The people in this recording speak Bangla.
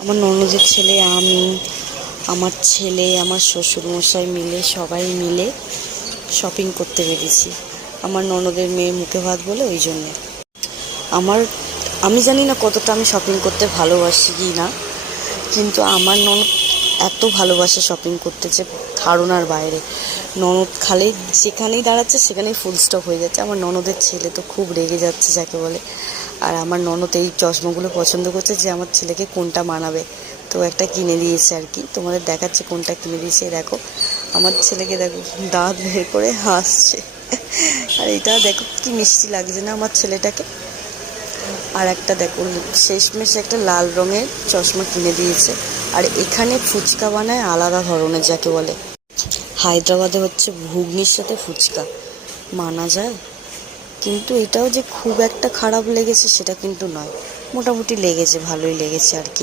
আমার ননদের ছেলে, আমি, আমার ছেলে, আমার শ্বশুরমশাই মিলে সবাই মিলে শপিং করতে বেরিয়েছি। আমার ননদের মেয়ে মুখে ভাত বলে, ওই জন্যে। আমার আমি জানি না কতটা আমি শপিং করতে ভালোবাসি কি না, কিন্তু আমার ননদ এত ভালোবাসে শপিং করতে যে ধারণার বাইরে। ননদ খালি যেখানেই দাঁড়াচ্ছে সেখানেই ফুল স্টপ হয়ে যাচ্ছে। আমার ননদের ছেলে তো খুব রেগে যাচ্ছে যাকে বলে। আর আমার ননদ এই চশমাগুলো পছন্দ করছে যে আমার ছেলেকে কোনটা মানাবে, তো একটা কিনে দিয়েছে আর কি। তোমাদের দেখাচ্ছে কোনটা কিনে দিয়েছে। দেখো আমার ছেলেকে, দেখো দাঁত বের করে হাসছে। আর এটা দেখো কি মিষ্টি লাগছে না আমার ছেলেটাকে। আর একটা দেখো শেষমেশ একটা লাল রঙের চশমা কিনে দিয়েছে। আর এখানে ফুচকা বানায় আলাদা ধরনের, যাকে বলে হায়দ্রাবাদে হচ্ছে ঘুগনির সাথে ফুচকা, মানা যায়। কিন্তু এটাও যে খুব একটা খারাপ লেগেছে সেটা কিন্তু নয়, মোটামুটি লেগেছে, ভালোই লেগেছে আর কি।